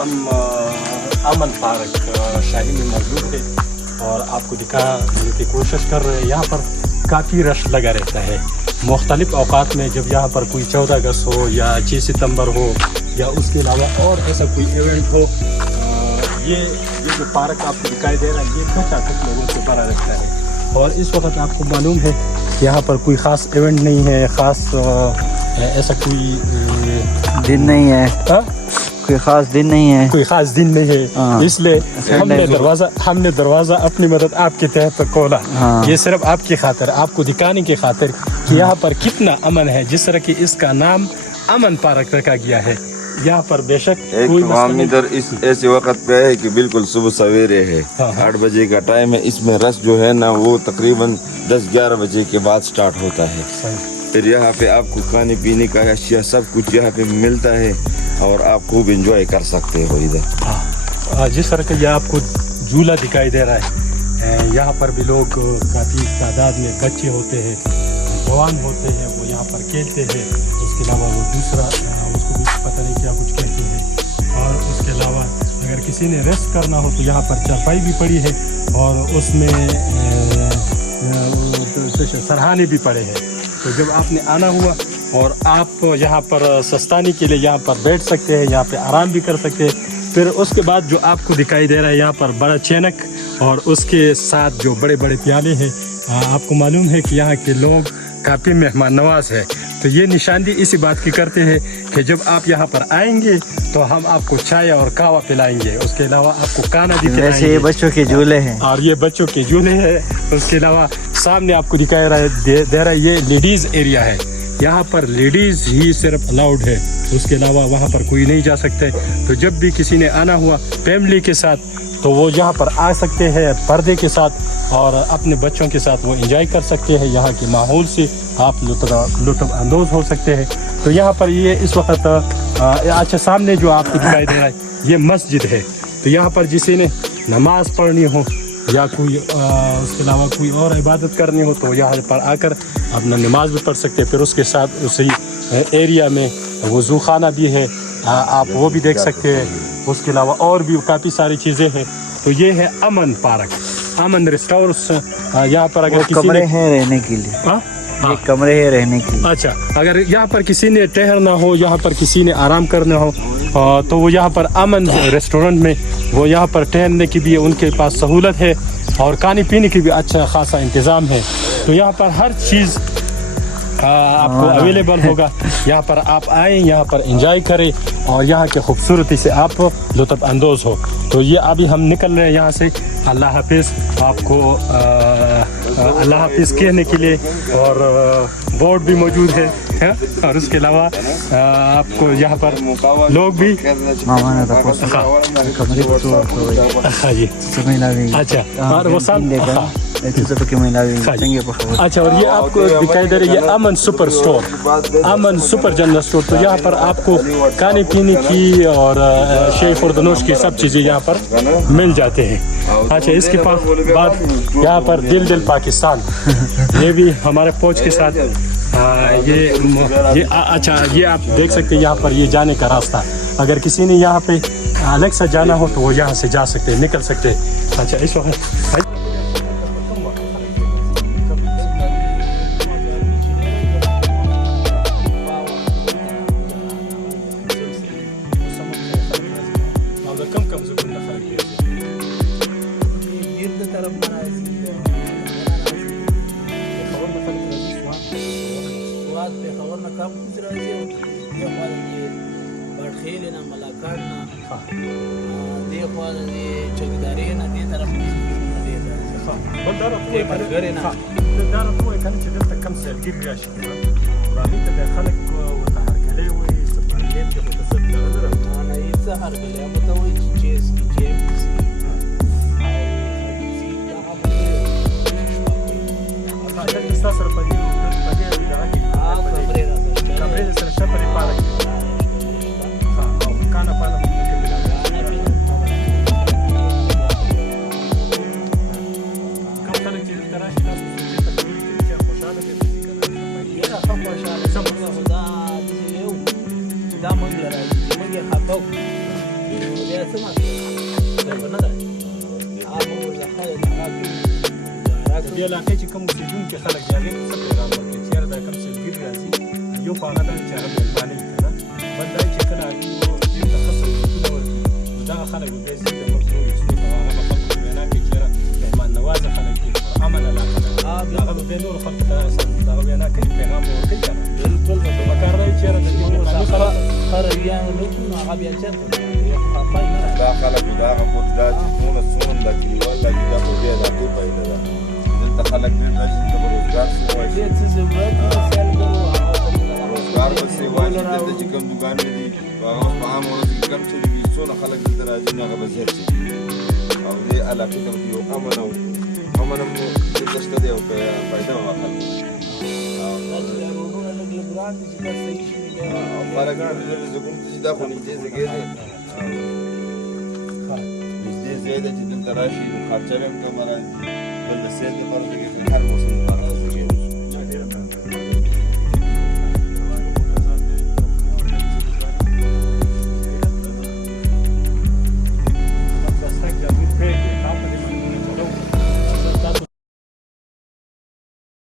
हम अमन पार्क शाही में मौजूद है और आपको दिखाने की कोशिश कर रहे हैं। यहाँ पर काफ़ी रश लगा रहता है मुख्तलिफ़ औकात में, जब यहाँ पर कोई 14 अगस्त हो या 6 सितंबर हो या उसके अलावा और ऐसा कोई इवेंट हो। ये जो पार्क आपको दिखाई दे रहा है ये खचाखच लोगों से भरा रहता है। और इस वक्त आपको मालूम है यहाँ पर कोई ख़ास इवेंट नहीं है, ख़ास ऐसा कोई दिन नहीं है, कोई ख़ास दिन नहीं है, कोई ख़ास दिन नहीं है। इसलिए हमने दरवाज़ा अपनी मदद आपके तहत खोला। ये सिर्फ आपकी खातिर, आपको दिखाने की खातिर कि यहाँ पर कितना अमन है, जिस तरह की इसका नाम अमन पार्क रखा गया है। यहाँ पर बेशक एक हम इधर इस ऐसे वक्त पे है कि बिल्कुल सुबह सवेरे है, 8 बजे का टाइम है। इसमें रश जो है ना वो तकरीबन 10-11 बजे के बाद स्टार्ट होता है। फिर यहाँ पे आपको खाने पीने का अशिया सब कुछ यहाँ पे मिलता है और आप खूब इंजॉय कर सकते हो इधर। जिस तरह का ये आपको झूला दिखाई दे रहा है, यहाँ पर भी लोग काफ़ी तादाद में बच्चे होते हैं, जवान होते हैं, वो यहाँ पर खेलते हैं। उसके अलावा वो दूसरा उसको भी पता नहीं क्या कुछ कहते हैं। और उसके अलावा अगर किसी ने रेस्ट करना हो तो यहाँ पर चारपाई भी पड़ी है और उसमें सरहाने भी पड़े हैं। तो जब आपने आना हुआ और आप यहाँ पर सस्तानी के लिए यहाँ पर बैठ सकते हैं, यहाँ पे आराम भी कर सकते हैं। फिर उसके बाद जो आपको दिखाई दे रहा है यहाँ पर बड़ा चैनक और उसके साथ जो बड़े बड़े प्याले हैं, आपको मालूम है कि यहाँ के लोग काफ़ी मेहमान नवाज है। तो ये निशानी इसी बात की करते हैं कि जब आप यहाँ पर आएंगे तो हम आपको चाय और कावा पिलाएंगे, उसके अलावा आपको खाना भी खिलाएंगे। ये बच्चों के झूले हैं और ये बच्चों के झूले हैं। उसके अलावा सामने आपको दिखाई दे रहा है ये लेडीज़ एरिया है। यहाँ पर लेडीज़ ही सिर्फ अलाउड है, उसके अलावा वहाँ पर कोई नहीं जा सकते। तो जब भी किसी ने आना हुआ फैमिली के साथ तो वो यहाँ पर आ सकते हैं पर्दे के साथ और अपने बच्चों के साथ वो एंजॉय कर सकते हैं। यहाँ के माहौल से आप लुत्फ़ अंदोज़ हो सकते हैं। तो यहाँ पर ये इस वक्त अच्छा सामने जो आपको दिखाई दे रहा है ये मस्जिद है। तो यहाँ पर जिसे ने नमाज़ पढ़नी हो या कोई उसके अलावा कोई और इबादत करनी हो तो यहाँ पर आकर अपना नमाज भी पढ़ सकते हैं। फिर उसके साथ उसी एरिया में वज़ू खाना भी है, आप वो भी देख सकते हैं। उसके अलावा और भी काफ़ी सारी चीज़ें हैं। तो ये है अमन पार्क, अमन रेस्टोरेंट्स। यहाँ पर अगर किसी कमरे हैं रहने के लिए, ये कमरे हैं रहने के लिए। अच्छा, अगर यहाँ पर किसी ने ठहरना हो, यहाँ पर किसी ने आराम करना हो तो वो यहाँ पर अमन रेस्टोरेंट में वो यहाँ पर ठहरने की भी उनके पास सहूलत है और खाने पीने की भी अच्छा खासा इंतज़ाम है। तो यहाँ पर हर चीज़ आपको अवेलेबल होगा। यहाँ पर आप आएँ, यहाँ पर एंजॉय करें और यहाँ की खूबसूरती से आप लुत्फ़ अंदोज़ हो। तो ये अभी हम निकल रहे हैं यहाँ से। अल्लाह हाफिज़ आपको अल्लाह हाफिज़ कहने के लिए और बोर्ड भी मौजूद है और उसके अलावा आपको यहाँ पर लोग भी हाँ जी अच्छा और वो सामने अच्छा। और ये आपको दिखाई दे रही है अमन सुपर स्टोर, अमन सुपर जनरल स्टोर। तो यहाँ पर आपको खाने पीने की और शे खुर्दनोश की सब चीज़ें यहाँ पर मिल जाते हैं। अच्छा, इसके पास बाद यहाँ पर दिल पाकिस्तान ये भी हमारे फौज के साथ ये अच्छा ये आप देख सकते हैं। यहाँ पर ये जाने का रास्ता, अगर किसी ने यहाँ पे अलग से जाना हो तो वो यहाँ से जा सकते हैं, निकल सकते हैं। अच्छा, इस वक्त دې علاقې چې کوم اوسېدونکي خلک دي هغې ته څه پیغام ورکړي چې یاره دا کوم سیلګري راځي یو په هغه دا چې هغه مېلمانه وي که نه بل دا چې کله هغوی دې ته ښه سهولتونه ورکړي نو دغه خلک به بیا ځي د ملک نورو هېڅو ته هغه به خلکو ته وینا کوي چې یاره مهمان نوازه خلک دي امن علاقه ده هغه به بیا نورو خلکو ته دغه وینا کوي پیغام به ورکوي که نه بالکل نو پکار دی چې یاره د دې مېلمانه خلک خرویان نو هغه بیا چېرته خفای نه دا خلک دا هغه بوت دا چې څومره دا کلیوال دا چې دا خو بیا د هغې فایده ده دلته خلک ډېر راشي دلته به روزګار سې واشي دې څه ضرورت وسایل روزګار به سې واشي دلته چې کوم دوکانونه دي هغه اوس په عامه ورځو کې کم چلي وي څونه خلک دلته راځي نو هغه به زیات شي او دې علاقې ته به یو امن هم دلته شته دی او فایده به واخلو خلک ډېر زه کوم چې دا خو نږدې ځای دی نږدې ځای دی چې دلته راشي نو خرچه به هم کمه راځي بل د صحت لپاره هر موسم